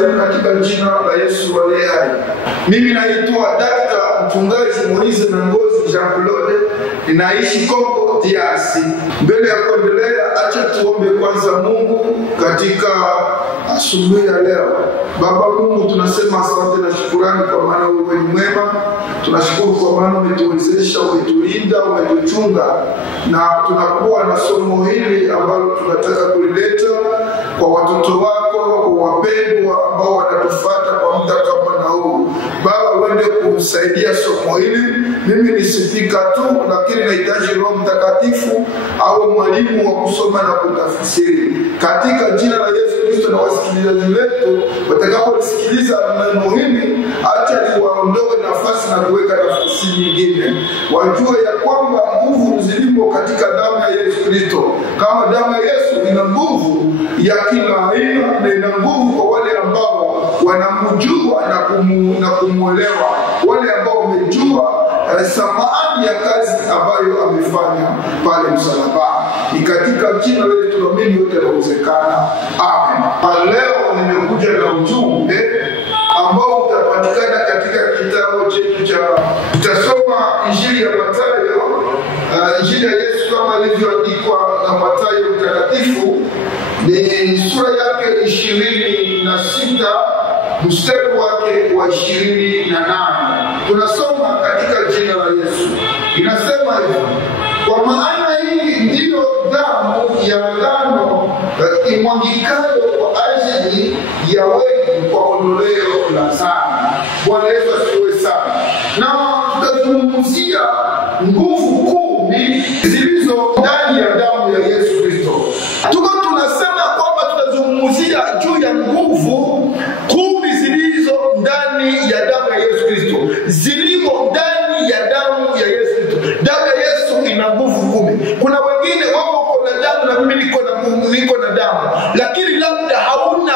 wasalimu katika jina la Yesu aliye hai. Mimi naitwa Dr. Mchungaji Moise Nangozi Jean Claude, ninaishi Kongo DRC. Mbele ya kuendelea, acha tuombe kwanza Mungu katika asubuhi ya leo. Baba Mungu, tunasema asante na shukrani kwa maana wewe ni mwema. Tunashukuru kwa maana umetuwezesha, umetulinda, umetuchunga, na tunakuwa na somo hili ambalo tunataka kulileta kwa watoto wako, kwa wapendwa ambao wanatufuata kwa muda kama na huu. Baba, uende kusaidia somo hili. Mimi ni spika tu, lakini nahitaji Roho Mtakatifu au mwalimu wa kusoma na kutafsiri. Katika jina la Yesu Kristo, na wasikilizaji wetu watakaposikiliza neno hili, acha liwaondoe nafasi na kuweka nafasi nyingine. Wajue ya kwamba nguvu zilipo katika damu ya Yesu Kristo. Kama damu ya Yesu ina nguvu ya kila aina, na ina nguvu kwa wale ambao wanamjua na kumuelewa, wale ambao wamejua samani ya kazi ambayo amefanya pale msalabani. Ni katika jina letu tunaamini yote yanawezekana. Amen. Leo nimekuja na ujumbe ambao utapatikana katika kitabu chetu cha, tutasoma Injili ya Mathayo, Injili ya Yesu kama ilivyoandikwa na Mathayo mtakatifu, ni sura yake 26 mstari wake wa 28. Tunasoma katika jina la Yesu. Inasema hivi: kwa maana hii ndiyo damu ya agano imwagikayo kwa ajili ya wengi kwa ondoleo la dhambi. Bwana Yesu asifiwe sana. Na tutazungumzia nguvu 10 zilizo ndani ya damu ya Yesu Kristo. Tunasema kwamba tutazungumzia juu ya nguvu 10 zilizo ndani ya damu ya Yesu Kristo. Zilimo ndani ya damu ya Yesu Kristo. Damu ya Yesu ina nguvu 10. Kuna wengine wao wako na damu na mimi niko na damu, lakini labda hauna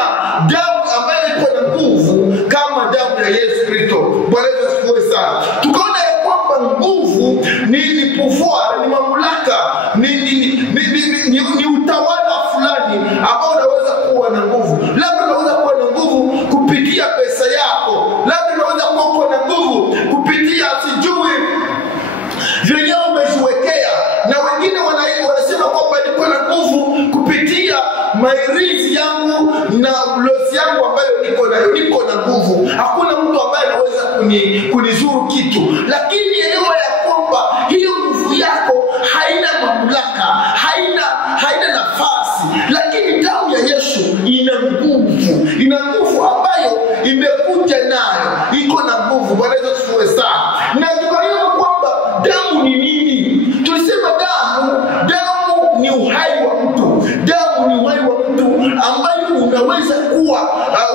damu ambayo iko na nguvu kama damu ya Yesu Kristo. Bwana Yesu asifiwe sana. Tukaona ya kwamba nguvu ni pouvoir, ni mamlaka, ni utawala fulani ambao unaweza kuwa na nguvu. Labda unaweza kuwa na nguvu kupitia pesa yako, labda unaweza kuwa na nguvu kupitia sijui vyenyewe umejiwekea, na wengine wanasema kwamba niko na nguvu kupitia mairizi yangu na blosi yangu ambayo niko na nguvu. Hakuna mtu ambaye anaweza kunizuru kitu, lakini elewa ya kwamba hiyo nguvu yako haina mamlaka, haina nafasi, lakini damu ya Yesu ina nguvu ambayo imekuja nayo, iko na nguvu. Bwana Yesu asifiwe sana. Na tukaona kwamba damu ni nini? Tulisema damu ni uhai wa mtu. Damu ni uhai wa mtu ambayo unaweza kuwa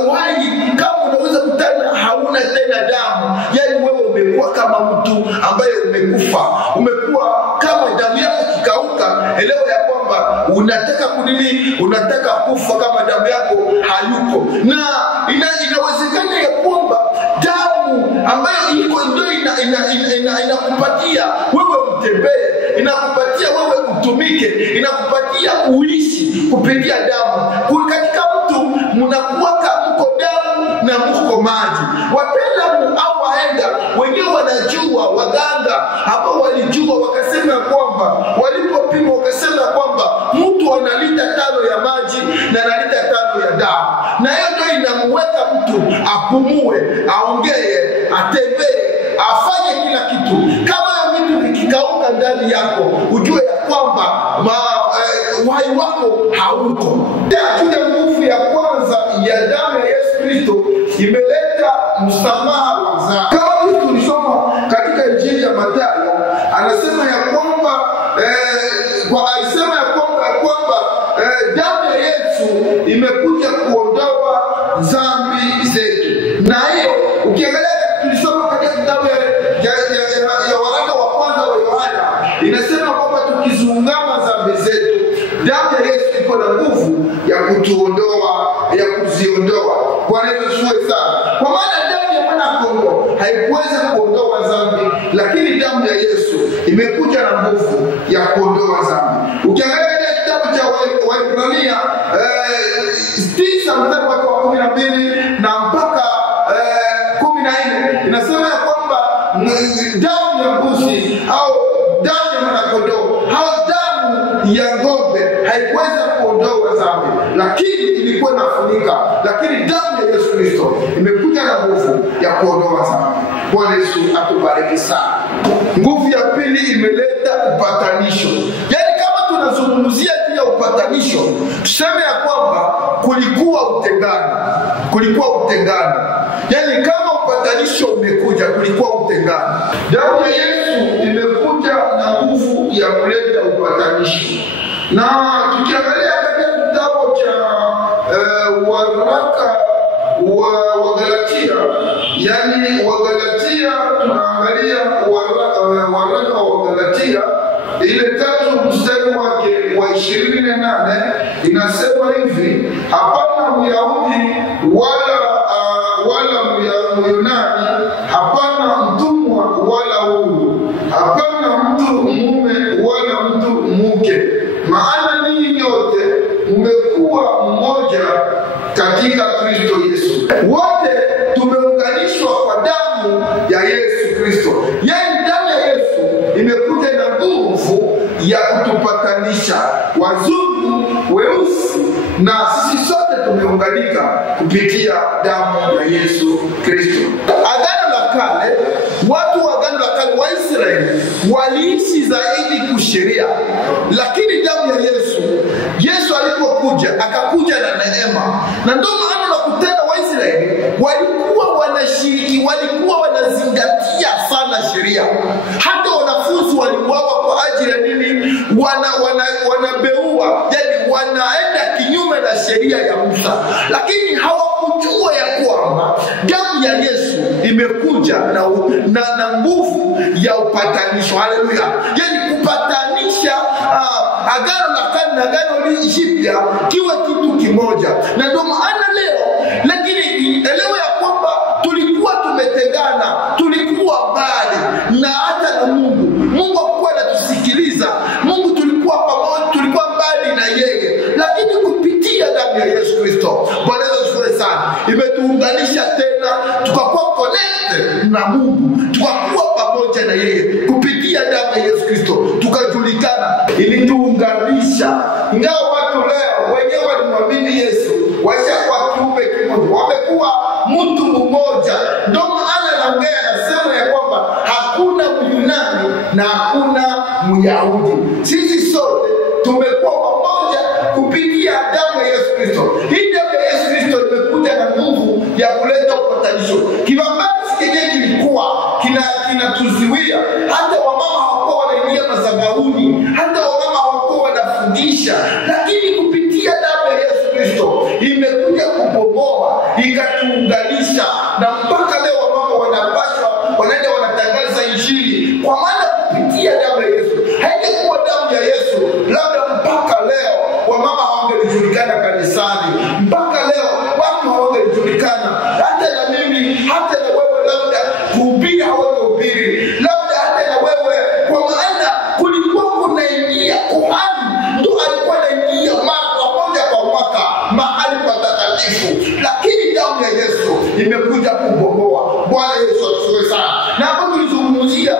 uhai kama unaweza kutana hauna tena damu. Yaani wewe umekuwa kama mtu ambaye umekufa. Umekuwa kama damu yako kikauka. Elewa ya kwamba unataka kunini? Unataka kufa kama damu yako hayuko. Na inawezekana ya kwamba damu ambayo iko ndio inakupatia wewe utembee, inakupatia wewe utumike, inakupatia uishi kupitia damu. Katika mtu mnakuwa mko damu na mko maji. Wataalamu au wahenga wenyewe wanajua, waganga ambao walijua wakasema kwamba walipopima wakasema kwamba mtu ana lita 5 ya maji na ana lita 5 ya damu, na hiyo ndio inamweka mtu apumue, aongee, atembee, afanye kila kitu. Kama vitu vikikauka ndani yako, ujue ya kwamba uhai wako hauko. Kuna nguvu ya kwanza ya damu ya Yesu Kristo, imeleta msamaha wa dhambi. Kama tulisoma katika Injili ya Mathayo, anasema ya kwamba damu ya Yesu imekuja kuondoa dhambi zetu. Na hiyo ukiangalia tulisoma katika kitabu ya waraka wa kwanza wa Yohana, inasema kwamba tukizungama dhambi zetu, damu ya Yesu iko na nguvu ya kutuondoa, ya kuziondoa. Bwana Yesu asifiwe sana. Kwa maana damu ya mwana kondoo haikuweza kuondoa dhambi, lakini damu ya Yesu imekuja na nguvu ya kuondoa dhambi. Ukiangalia kitabu cha Waebrania 9 mstari wa 12 na mpaka 14 inasema ya kwamba damu ya mbuzi au damu ya mwanakondoo au damu ya ng'ombe haikuweza kuondoa dhambi, lakini ilikuwa inafunika. Lakini damu ya Yesu Kristo imekuja na nguvu ya kuondoa dhambi. Bwana Yesu atubariki sana. Nguvu ya pili imeleta upatanisho. Yaani kama tunazungumzia juu ya upatanisho, tuseme ya kwamba kulikuwa utengano. Yaani kama upatanisho umekuja, kulikuwa utengano. Damu ya Yesu imekuja na nguvu ya kuleta upatanisho. Na tukiangalia katika kitabu cha waraka wa Galatia, yani wa Galatia, tunaangalia waraka wa Galatia ile 3 mstari wake wa 28 inasema hivi: hapana Myahudi wala Myunani, hapana mtumwa wala huru, hapana mtu mume wala mtu mke, maana ninyi nyote mmekuwa mmoja katika Kristo Yesu. Wote tumeunganishwa kwa damu ya Yesu Kristo. Yaani damu ya Yesu imekuja na nguvu ya kutupatanisha, wazungu, weusi, na sisi sote tumeunganika kupitia damu ya Yesu Kristo. Agano la kale, watu wa agano la kale wa Israeli waliishi zaidi kusheria, lakini damu ya Yesu alipokuja akakuja na neema. Na ndio maana nakutana Waisraeli walikuwa wanashiriki, walikuwa wanazingatia sana sheria. Hata wanafunzi waliuawa kwa ajili ya nini? Wanabeua, yani wanaenda kinyume na sheria ya Musa. Lakini hawakujua ya kwamba damu ya Yesu imekuja na nguvu ya upatanisho. Haleluya. Yani kupatanisha agano la kale na agano jipya kiwe kitu kimoja. Na ndio maana leo, lakini elewa ya kwamba tulikuwa tumetengana, tulikuwa mbali na hata na Mungu hakuwa anatusikiliza. Mungu tulikuwa pamoja, tulikuwa mbali na yeye, lakini kupitia damu ya Yesu Kristo, Bwana Yesu sana, imetuunganisha tena, tukakuwa connected na Mungu, tukakuwa pamoja na yeye kupitia damu ya Yesu Kristo, tukajulikana, ilituunganisha. Ingawa watu leo wenyewe walimwamini Yesu, washakuwa kiumbe kimoja, wamekuwa mtu mmoja. Ndio maana naongea nasema ya kwamba hakuna Myunani na hakuna Myahudi. Sisi sote tumekuwa pamoja kupitia damu ya Yesu Kristo. Hii damu ya Yesu Kristo imekuja na nguvu ya kuleta upatanisho. Kibambazi kile kilikuwa kinatuzuia. Hata wamama hawakuwa wanaingia madhabahuni, hata wamama hawakuwa wanafundisha, lakini kupitia damu ya Yesu Kristo imekuja kubomoa, ikatuunganisha, na mpaka leo wamama wanaenda wanatangaza injili. Kwa maana kupitia damu ya Yesu, haingekuwa damu ya Yesu, labda mpaka leo wamama hawangelijulikana kanisani, mpaka leo watu hawangelijulikana. Hata na mimi, hata na wewe, labda kuhubiri hawangehubiri, labda hata na wewe, kwa maana kulikuwa kunaingia kuhani, ndio alikuwa anaingia mara moja kwa mwaka mahali patakatifu. Lakini damu ya Yesu imekuja kubomoa. Bwana Yesu asifiwe sana. Na hapo tutazungumzia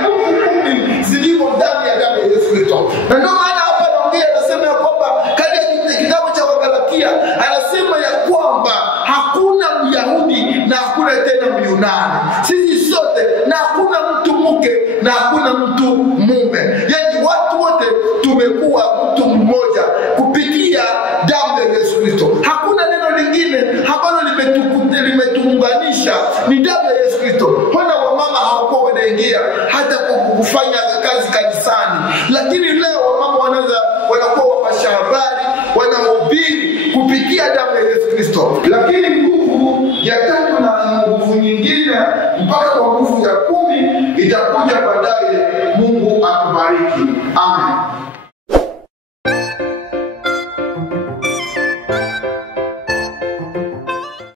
nguvu 10 zilivyo ndani ya damu ya Yesu Kristo. Na ndio maana hapa naongea nasema ya kwamba katika kitabu cha Wagalatia anasema ya kwamba hakuna Myahudi na hakuna tena Myunani. Sisi sote, na hakuna mtu mke na hakuna mtu mume. Yaani watu wote tumekuwa mtu mmoja kupitia damu ya Yesu Kristo. Hakuna neno lingine ambalo limetuunganisha, ni damu ya Yesu Kristo. Hona wamama hawakuwa wanaingia hata kufanya kazi kanisani, lakini leo wamama wanakuwa wapasha habari, wanahubiri kupitia damu ya Yesu Kristo. Lakini nguvu ya tatu na nguvu nyingine mpaka kwa nguvu ya 10 itakuja